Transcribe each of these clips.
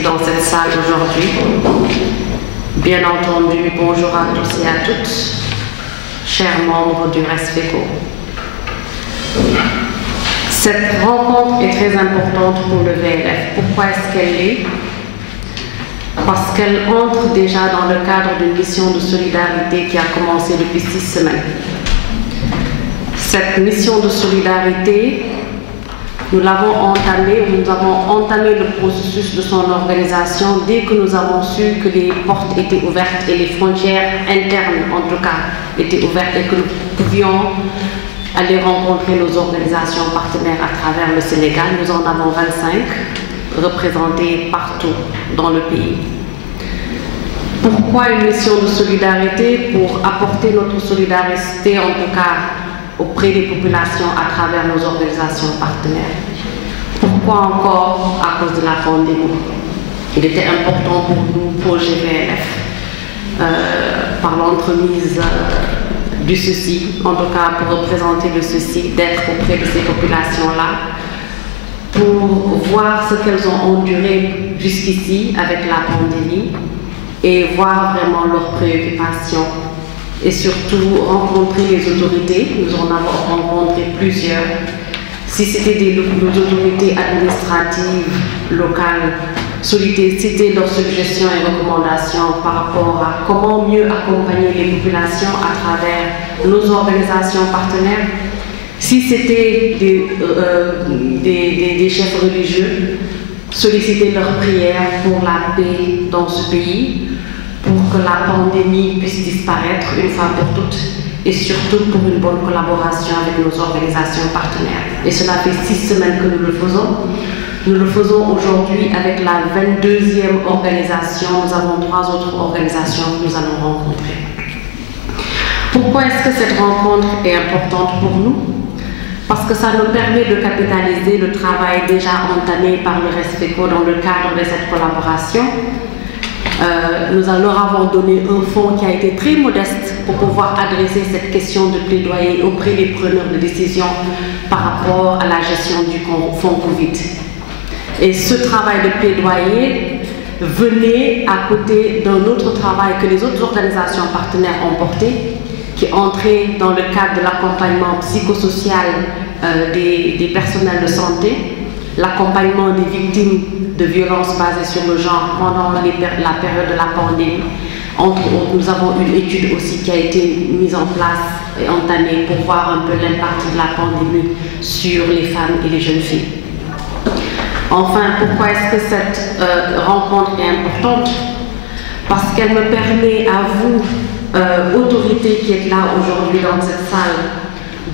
ici dans cette salle aujourd'hui. Bien entendu, bonjour à tous et à toutes, chers membres du RESFECO. Cette rencontre est très importante pour le VLF. Pourquoi est-ce qu'elle l'est? Parce qu'elle entre déjà dans le cadre d'une mission de solidarité qui a commencé depuis 6 semaines. Cette mission de solidarité, nous avons entamé le processus de son organisation dès que nous avons su que les portes étaient ouvertes et les frontières internes, en tout cas, étaient ouvertes et que nous pouvions aller rencontrer nos organisations partenaires à travers le Sénégal. Nous en avons 25 représentés partout dans le pays. Pourquoi une mission de solidarité? Pour apporter notre solidarité, en tout cas, auprès des populations à travers nos organisations partenaires. Pourquoi encore? À cause de la pandémie. Il était important pour nous, pour GVLF, par l'entremise du CECI, en tout cas pour représenter le CECI, d'être auprès de ces populations-là, pour voir ce qu'elles ont enduré jusqu'ici avec la pandémie et voir vraiment leurs préoccupations. Et surtout rencontrer les autorités. Nous en avons rencontré plusieurs. Si c'était des autorités administratives locales, solliciter leurs suggestions et recommandations par rapport à comment mieux accompagner les populations à travers nos organisations partenaires. Si c'était des chefs religieux, solliciter leurs prières pour la paix dans ce pays, pour que la pandémie puisse disparaître une fois pour toutes et surtout pour une bonne collaboration avec nos organisations partenaires. Et cela fait 6 semaines que nous le faisons. Nous le faisons aujourd'hui avec la 22e organisation. Nous avons 3 autres organisations que nous allons rencontrer. Pourquoi est-ce que cette rencontre est importante pour nous? Parce que ça nous permet de capitaliser le travail déjà entamé par le RESFECO dans le cadre de cette collaboration. Nous leur avons donné un fonds qui a été très modeste pour pouvoir adresser cette question de plaidoyer auprès des preneurs de décision par rapport à la gestion du fonds Covid. Et ce travail de plaidoyer venait à côté d'un autre travail que les autres organisations partenaires ont porté, qui entrait dans le cadre de l'accompagnement psychosocial des personnels de santé, l'accompagnement des victimes de violences basées sur le genre pendant la période de la pandémie. Entre autres, nous avons une étude aussi qui a été mise en place et entamée pour voir un peu l'impact de la pandémie sur les femmes et les jeunes filles. Enfin, pourquoi est-ce que cette rencontre est importante? Parce qu'elle me permet à vous, autorités qui êtes là aujourd'hui dans cette salle,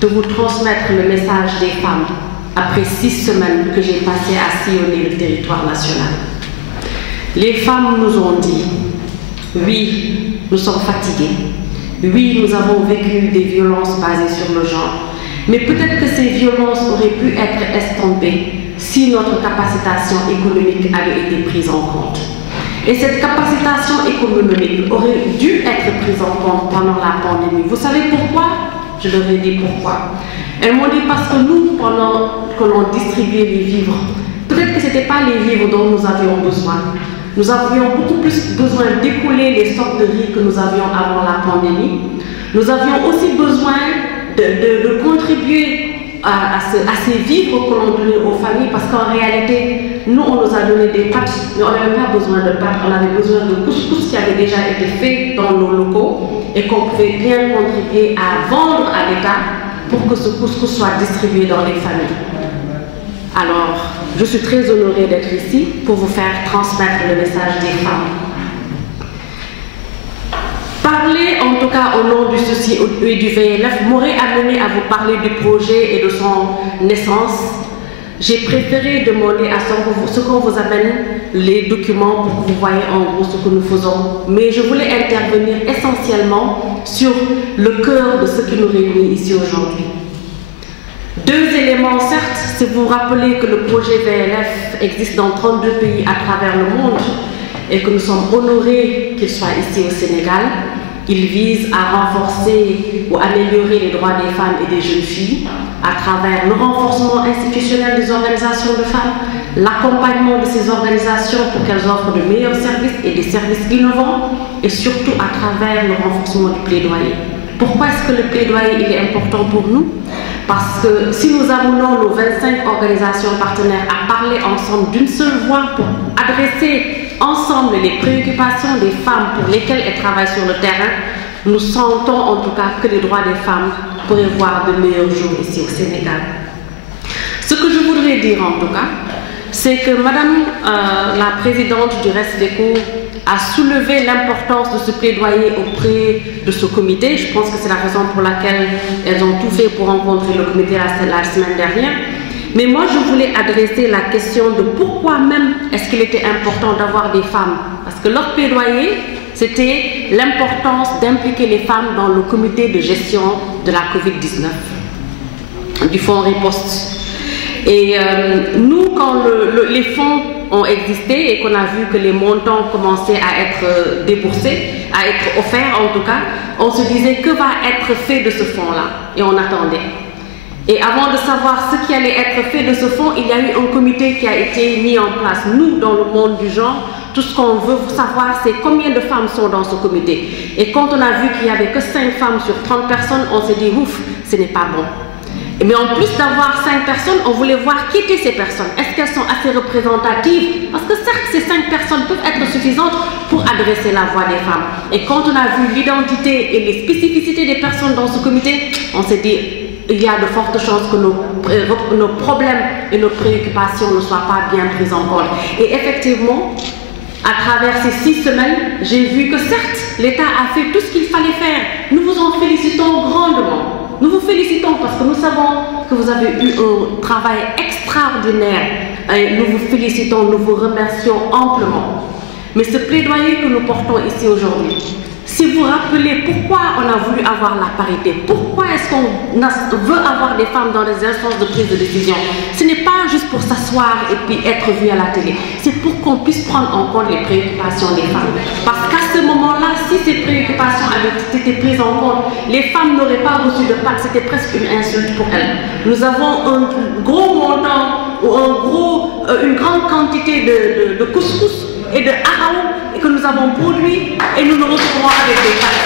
de vous transmettre le message des femmes après 6 semaines que j'ai passé à sillonner le territoire national. Les femmes nous ont dit, oui, nous sommes fatiguées, oui, nous avons vécu des violences basées sur le genre, mais peut-être que ces violences auraient pu être estompées si notre capacitation économique avait été prise en compte. Et cette capacitation économique aurait dû être prise en compte pendant la pandémie. Vous savez pourquoi? Je leur ai dit pourquoi. Elles m'ont dit parce que nous, pendant que l'on distribuait les vivres, peut-être que ce n'était pas les vivres dont nous avions besoin. Nous avions beaucoup plus besoin d'écouler les stocks de riz que nous avions avant la pandémie. Nous avions aussi besoin de contribuer à ces vivres que l'on donnait aux familles, parce qu'en réalité, nous, on nous a donné des pâtes, mais on n'avait pas besoin de pâtes, on avait besoin de couscous qui avait déjà été fait dans nos locaux et qu'on pouvait bien contribuer à vendre à l'État pour que ce couscous soit distribué dans les familles. Alors, je suis très honorée d'être ici pour vous faire transmettre le message des femmes. Parler, en tout cas au nom du CECI et du VLF, m'aurait amené à vous parler du projet et de son naissance. J'ai préféré demander à ce qu'on vous amène les documents pour que vous voyez en gros ce que nous faisons. Mais je voulais intervenir essentiellement sur le cœur de ce qui nous réunit ici aujourd'hui. 2 éléments, certes, si vous vous rappelez que le projet VLF existe dans 32 pays à travers le monde et que nous sommes honorés qu'il soit ici au Sénégal. Il vise à renforcer ou améliorer les droits des femmes et des jeunes filles à travers le renforcement institutionnel des organisations de femmes, l'accompagnement de ces organisations pour qu'elles offrent de meilleurs services et des services innovants, et surtout à travers le renforcement du plaidoyer. Pourquoi est-ce que le plaidoyer il est important pour nous? Parce que si nous amenons nos 25 organisations partenaires à parler ensemble d'une seule voix pour adresser ensemble les préoccupations des femmes pour lesquelles elles travaillent sur le terrain, nous sentons en tout cas que les droits des femmes pourraient voir de meilleurs jours ici au Sénégal. Ce que je voudrais dire en tout cas, c'est que Madame la présidente du RESDECO a soulevé l'importance de ce plaidoyer auprès de ce comité. Je pense que c'est la raison pour laquelle elles ont tout fait pour rencontrer le comité la semaine dernière. Mais moi, je voulais adresser la question de pourquoi même est-ce qu'il était important d'avoir des femmes. Parce que leur plaidoyer, c'était l'importance d'impliquer les femmes dans le comité de gestion de la Covid-19, du fonds riposte. Et nous, quand les fonds ont existé et qu'on a vu que les montants commençaient à être déboursés, à être offerts en tout cas, on se disait que va être fait de ce fonds-là. Et on attendait. Et avant de savoir ce qui allait être fait de ce fonds, il y a eu un comité qui a été mis en place. Nous, dans le monde du genre, tout ce qu'on veut savoir, c'est combien de femmes sont dans ce comité. Et quand on a vu qu'il n'y avait que 5 femmes sur 30 personnes, on s'est dit, ouf, ce n'est pas bon. Mais en plus d'avoir 5 personnes, on voulait voir qui étaient ces personnes. Est-ce qu'elles sont assez représentatives? Parce que certes, ces 5 personnes peuvent être suffisantes pour adresser la voix des femmes. Et quand on a vu l'identité et les spécificités des personnes dans ce comité, on s'est dit, il y a de fortes chances que nos problèmes et nos préoccupations ne soient pas bien prises en compte. Et effectivement, à travers ces 6 semaines, j'ai vu que certes, l'État a fait tout ce qu'il fallait faire. Nous vous en félicitons grandement. Nous vous félicitons parce que nous savons que vous avez eu un travail extraordinaire. Et nous vous félicitons, nous vous remercions amplement. Mais ce plaidoyer que nous portons ici aujourd'hui, si vous rappelez pourquoi on a voulu avoir la parité, pourquoi est-ce qu'on veut avoir des femmes dans les instances de prise de décision, ce n'est pas juste pour s'asseoir et puis être vu à la télé, c'est pour qu'on puisse prendre en compte les préoccupations des femmes. Parce qu'à ce moment-là, si ces préoccupations avaient été prises en compte, les femmes n'auraient pas reçu de Pâques, c'était presque une insulte pour elles. Nous avons un gros montant ou une grande quantité de couscous et de haraou que nous avons produit et nous nous retrouverons avec des femmes.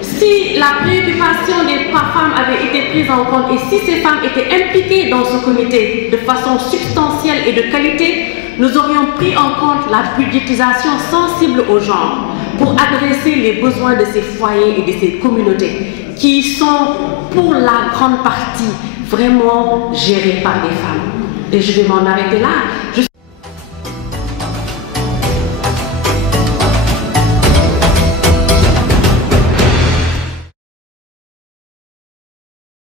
Si la préoccupation des femmes avait été prise en compte et si ces femmes étaient impliquées dans ce comité de façon substantielle et de qualité, nous aurions pris en compte la budgétisation sensible aux genre pour adresser les besoins de ces foyers et de ces communautés qui sont pour la grande partie vraiment gérées par des femmes. Et je vais m'en arrêter là.